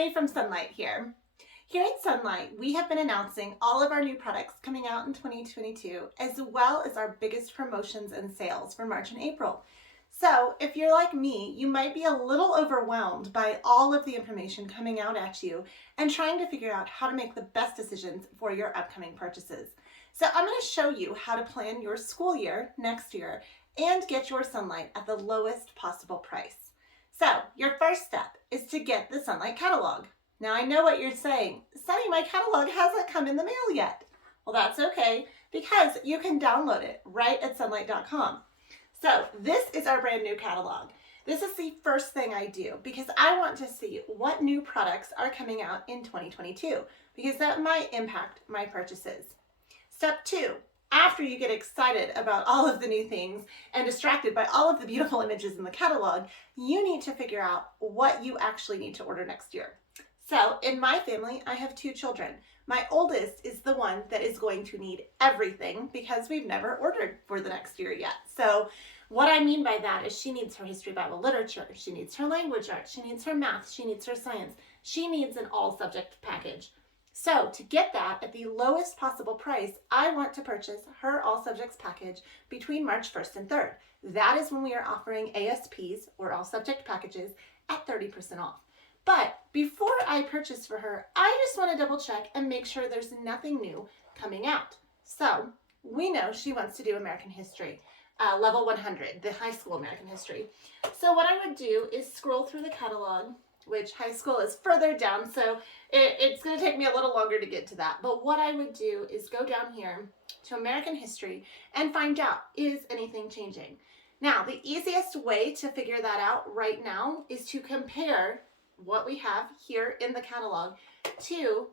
Sunny from Sunlight here. Here at Sunlight, we have been announcing all of our new products coming out in 2022, as well as our biggest promotions and sales for March and April. So if you're like me, you might be a little overwhelmed by all of the information coming out at you and trying to figure out how to make the best decisions for your upcoming purchases. So I'm going to show you how to plan your school year next year and get your Sunlight at the lowest possible price. So your first step is to get the Sunlight catalog. Now I know what you're saying, Sunny, my catalog hasn't come in the mail yet. Well, that's okay, because you can download it right at sunlight.com. So this is our brand new catalog. This is the first thing I do because I want to see what new products are coming out in 2022, because that might impact my purchases. Step 2. After you get excited about all of the new things and distracted by all of the beautiful images in the catalog, you need to figure out what you actually need to order next year. So in my family, I have 2 children. My oldest is the one that is going to need everything because we've never ordered for the next year yet. So what I mean by that is she needs her history, Bible, literature, she needs her language arts, she needs her math, she needs her science, she needs an all subject package. So to get that at the lowest possible price, I want to purchase her all subjects package between March 1st and 3rd. That is when we are offering ASPs, or all subject packages, at 30% off. But before I purchase for her, I just want to double check and make sure there's nothing new coming out. So we know she wants to do American history, level 100, the high school American history. So what I would do is scroll through the catalog, which high school is further down, so it's going to take me a little longer to get to that. But what I would do is go down here to American history and find out, is anything changing? Now, the easiest way to figure that out right now is to compare what we have here in the catalog to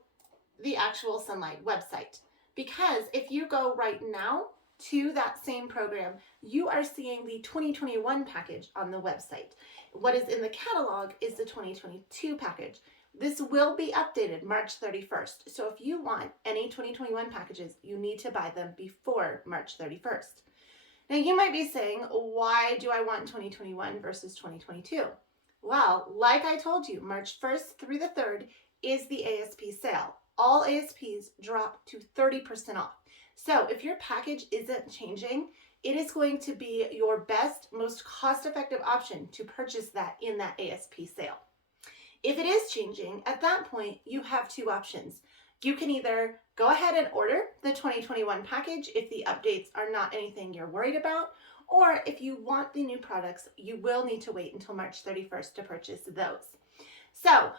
the actual Sunlight website. Because if you go right now to that same program, you are seeing the 2021 package on the website. What is in the catalog is the 2022 package. This will be updated March 31st. So if you want any 2021 packages, you need to buy them before March 31st. Now you might be saying, why do I want 2021 versus 2022? Well, like I told you, March 1st through the 3rd is the ASP sale. All ASPs drop to 30% off. So if your package isn't changing, it is going to be your best, most cost-effective option to purchase that in that ASP sale. If it is changing, at that point, you have 2 options. You can either go ahead and order the 2021 package if the updates are not anything you're worried about, or if you want the new products, you will need to wait until March 31st to purchase those. So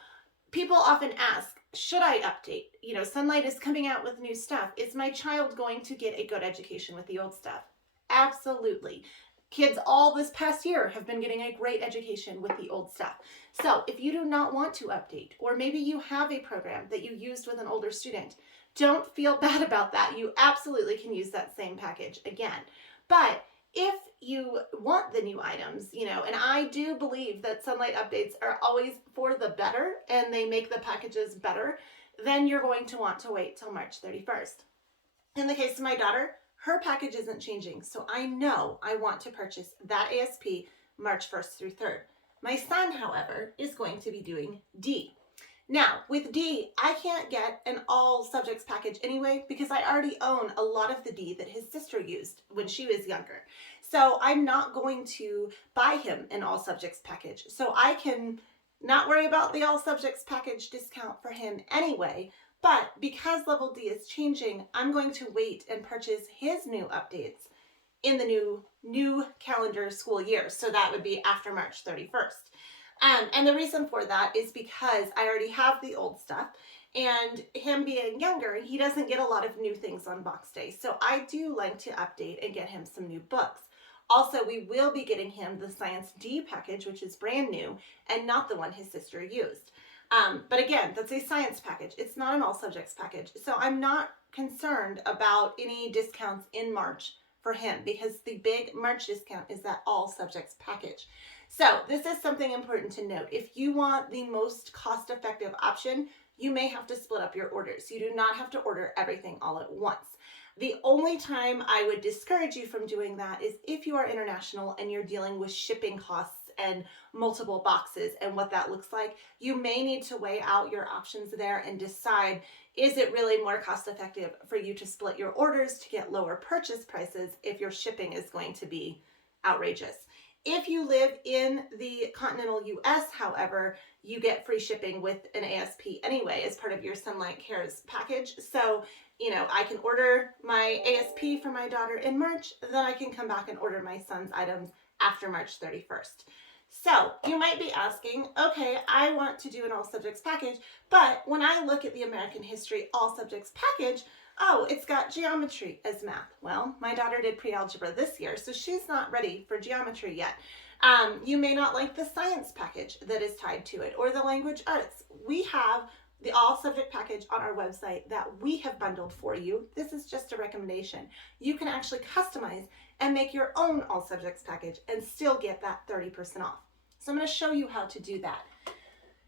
people often ask, should I update? You know, Sunlight is coming out with new stuff. Is my child going to get a good education with the old stuff? Absolutely. Kids all this past year have been getting a great education with the old stuff. So if you do not want to update, or maybe you have a program that you used with an older student, don't feel bad about that. You absolutely can use that same package again. But if you want the new items, you know, and I do believe that Sunlight updates are always for the better and they make the packages better, then you're going to want to wait till March 31st. In the case of my daughter, her package isn't changing, so I know I want to purchase that ASP March 1st through 3rd. My son, however, is going to be doing D. Now, with D, I can't get an all subjects package anyway because I already own a lot of the D that his sister used when she was younger. So I'm not going to buy him an all subjects package. So I can not worry about the all subjects package discount for him anyway. But because level D is changing, I'm going to wait and purchase his new updates in the new calendar school year. So that would be after March 31st. And the reason for that is because I already have the old stuff, and him being younger, he doesn't get a lot of new things on box day. So I do like to update and get him some new books. Also, we will be getting him the Science D package, which is brand new and not the one his sister used. But again, that's a science package. It's not an all subjects package. So I'm not concerned about any discounts in March for him because the big March discount is that all subjects package. So this is something important to note. If you want the most cost-effective option, you may have to split up your orders. You do not have to order everything all at once. The only time I would discourage you from doing that is if you are international and you're dealing with shipping costs and multiple boxes and what that looks like, you may need to weigh out your options there and decide, is it really more cost effective for you to split your orders to get lower purchase prices if your shipping is going to be outrageous? If you live in the continental US, however, you get free shipping with an ASP anyway as part of your Sunlight Cares package. So, I can order my ASP for my daughter in March, then I can come back and order my son's items after March 31st. So you might be asking, okay, I want to do an all subjects package, but when I look at the American History all subjects package, oh, it's got geometry as math. Well, my daughter did pre-algebra this year, so she's not ready for geometry yet. You may not like the science package that is tied to it, or the language arts. We have the all subject package on our website that we have bundled for you. This is just a recommendation. You can actually customize and make your own all subjects package and still get that 30% off. So I'm going to show you how to do that.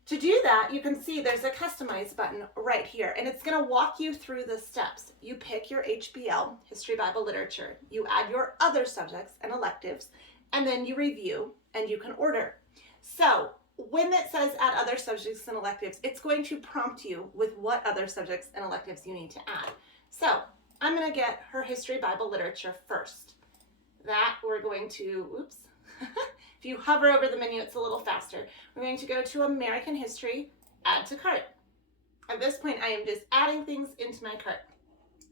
To do that, you can see there's a customize button right here, and it's going to walk you through the steps. You pick your HBL, History, Bible, Literature. You add your other subjects and electives, and then you review and you can order. So when it says add other subjects and electives, it's going to prompt you with what other subjects and electives you need to add. So I'm going to get her History, Bible, Literature first. That we're going to, if you hover over the menu, it's a little faster. We're going to go to American History, add to cart. At this point, I am just adding things into my cart.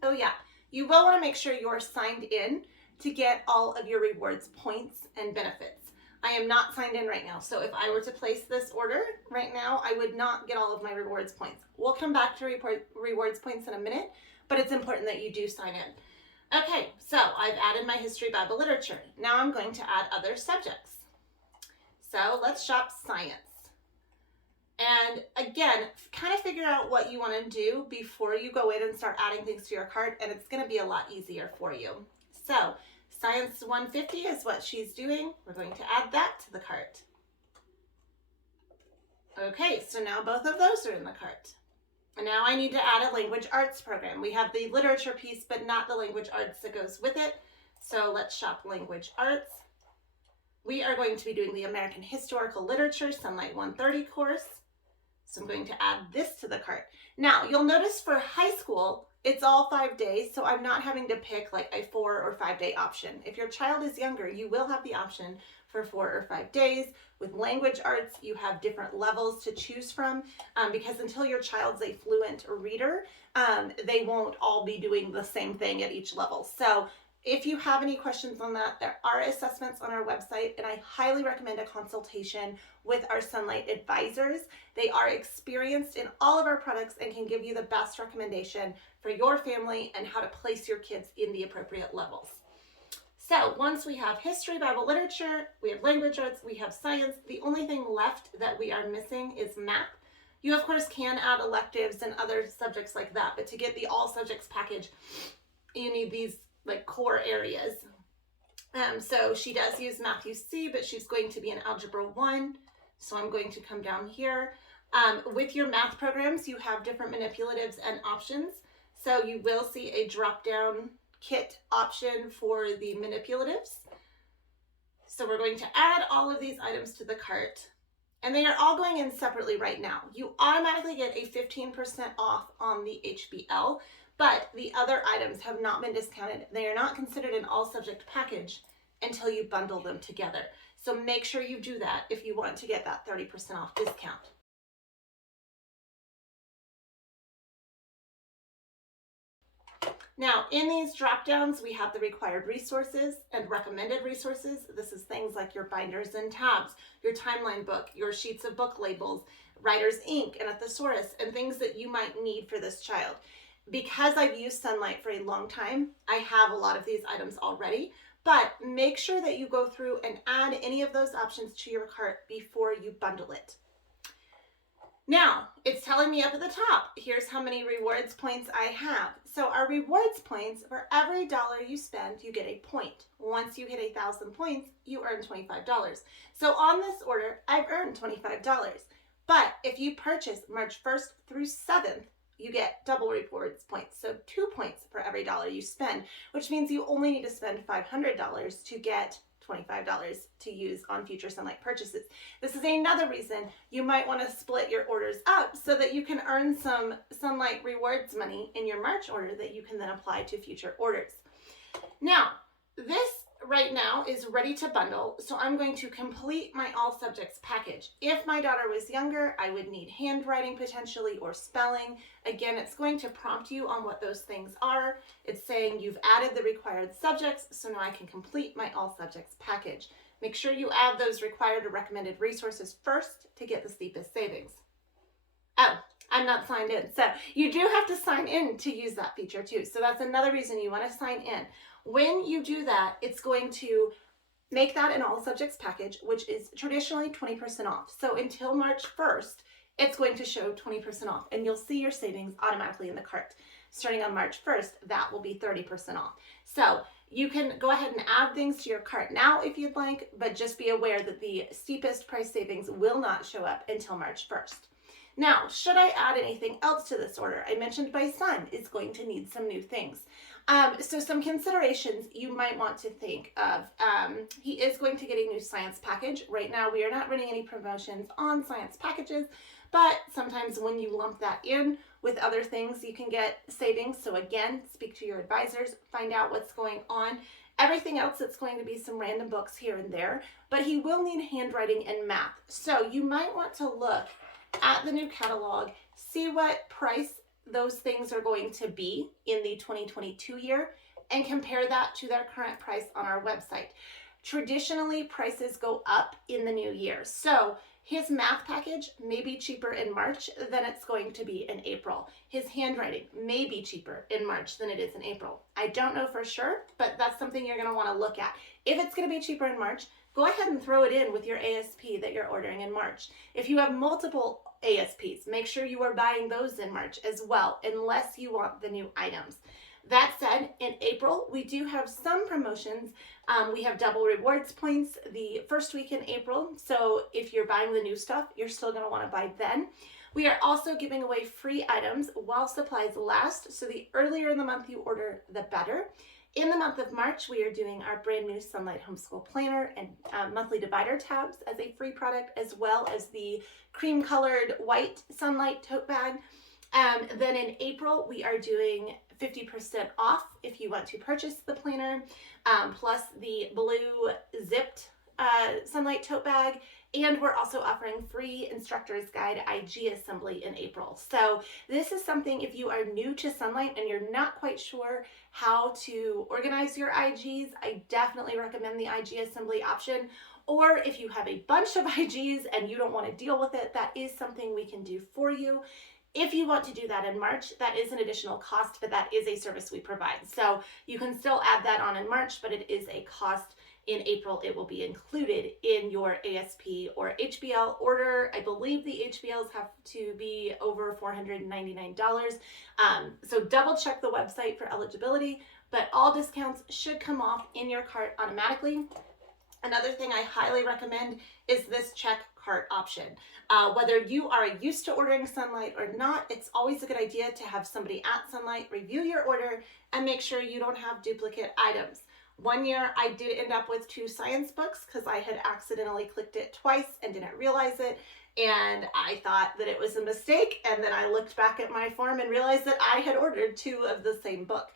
Oh yeah, you will want to make sure you're signed in to get all of your rewards points and benefits. I am not signed in right now, so if I were to place this order right now, I would not get all of my rewards points. We'll come back to rewards points in a minute, but it's important that you do sign in. Okay, so I've added my History, Bible, Literature. Now I'm going to add other subjects. So let's shop science. And again, kind of figure out what you want to do before you go in and start adding things to your cart, and it's going to be a lot easier for you. So Science 150 is what she's doing. We're going to add that to the cart. Okay, so now both of those are in the cart. And now I need to add a language arts program. We have the literature piece, but not the language arts that goes with it. So let's shop language arts. We are going to be doing the American Historical Literature Sunlight 130 course. So I'm going to add this to the cart. Now, you'll notice for high school, it's all 5 days, so I'm not having to pick like a 4 or 5 day option. If your child is younger, you will have the option for 4 or 5 days. With language arts, you have different levels to choose from because until your child's a fluent reader, they won't all be doing the same thing at each level. So if you have any questions on that, there are assessments on our website, and I highly recommend a consultation with our Sunlight advisors. They are experienced in all of our products and can give you the best recommendation for your family and how to place your kids in the appropriate levels. So once we have History, Bible, Literature, we have language arts, we have science, the only thing left that we are missing is math. You of course can add electives and other subjects like that, but to get the all subjects package, you need these like core areas. So she does use Matthew C, but she's going to be in Algebra 1. So I'm going to come down here. With your math programs, you have different manipulatives and options. So you will see a drop-down kit option for the manipulatives. So we're going to add all of these items to the cart, and they are all going in separately right now. You automatically get a 15% off on the HBL, but the other items have not been discounted. They are not considered an all subject package until you bundle them together. So make sure you do that if you want to get that 30% off discount. Now, in these drop downs, we have the required resources and recommended resources. This is things like your binders and tabs, your timeline book, your sheets of book labels, writer's ink, and a thesaurus, and things that you might need for this child. Because I've used Sunlight for a long time, I have a lot of these items already, but make sure that you go through and add any of those options to your cart before you bundle it. Now, it's telling me up at the top, here's how many rewards points I have. So our rewards points, for every dollar you spend, you get a point. Once you hit 1,000 points, you earn $25. So on this order, I've earned $25. But if you purchase March 1st through 7th, you get double rewards points. So 2 points for every dollar you spend, which means you only need to spend $500 to get $25 to use on future Sunlight purchases. This is another reason you might want to split your orders up so that you can earn some Sunlight rewards money in your March order that you can then apply to future orders. Now, this right now is ready to bundle, so I'm going to complete my all subjects package. If my daughter was younger, I would need handwriting potentially or spelling. Again, it's going to prompt you on what those things are. It's saying you've added the required subjects, so now I can complete my all subjects package. Make sure you add those required or recommended resources first to get the steepest savings. Oh, I'm not signed in. So you do have to sign in to use that feature too. So that's another reason you want to sign in. When you do that, it's going to make that an all subjects package, which is traditionally 20% off. So until March 1st, it's going to show 20% off, and you'll see your savings automatically in the cart. Starting on March 1st, that will be 30% off. So you can go ahead and add things to your cart now if you'd like, but just be aware that the steepest price savings will not show up until March 1st. Now, should I add anything else to this order? I mentioned my son is going to need some new things. So some considerations you might want to think of. He is going to get a new science package. Right now, we are not running any promotions on science packages, but sometimes when you lump that in with other things, you can get savings. So again, speak to your advisors, find out what's going on. Everything else, it's going to be some random books here and there, but he will need handwriting and math. So you might want to look at the new catalog, see what price those things are going to be in the 2022 year, and compare that to their current price on our website. Traditionally, prices go up in the new year. So his math package may be cheaper in March than it's going to be in April. His handwriting may be cheaper in March than it is in April. I don't know for sure, but that's something you're going to want to look at. If it's going to be cheaper in March, go ahead and throw it in with your ASP that you're ordering in March. If you have multiple ASPs, make sure you are buying those in March as well, unless you want the new items. That said, in April, we do have some promotions. We have double rewards points the first week in April. So if you're buying the new stuff, you're still going to want to buy then. We are also giving away free items while supplies last. So the earlier in the month you order, the better. In the month of March, we are doing our brand new Sunlight Homeschool Planner and monthly divider tabs as a free product, as well as the cream colored white Sunlight tote bag. Then in April, we are doing 50% off if you want to purchase the planner, plus the blue zipped Sunlight tote bag. And we're also offering free Instructor's Guide IG assembly in April. So this is something, if you are new to Sunlight and you're not quite sure how to organize your IGs, I definitely recommend the IG assembly option. Or if you have a bunch of IGs and you don't want to deal with it, that is something we can do for you. If you want to do that in March, that is an additional cost, but that is a service we provide. So you can still add that on in March, but it is a cost. In April, it will be included in your ASP or HBL order. I believe the HBLs have to be over $499. So double check the website for eligibility, but all discounts should come off in your cart automatically. Another thing I highly recommend is this check cart option. Whether you are used to ordering Sunlight or not, it's always a good idea to have somebody at Sunlight review your order and make sure you don't have duplicate items. One year I did end up with 2 science books because I had accidentally clicked it twice and didn't realize it. And I thought that it was a mistake. And then I looked back at my form and realized that I had ordered 2 of the same book.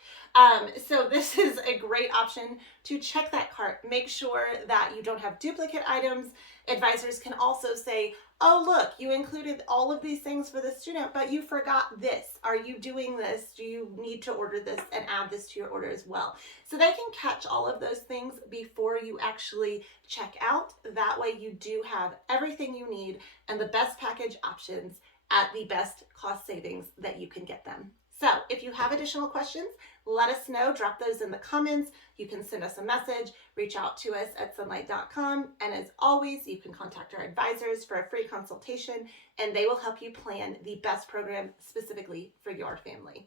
So this is a great option to check that cart. Make sure that you don't have duplicate items. Advisors can also say, oh, look, you included all of these things for the student, but you forgot this. Are you doing this? Do you need to order this and add this to your order as well? So they can catch all of those things before you actually check out. That way you do have everything you need and the best package options at the best cost savings that you can get them. So if you have additional questions, let us know. Drop those in the comments. You can send us a message, reach out to us at sunlight.com. And as always, you can contact our advisors for a free consultation, and they will help you plan the best program specifically for your family.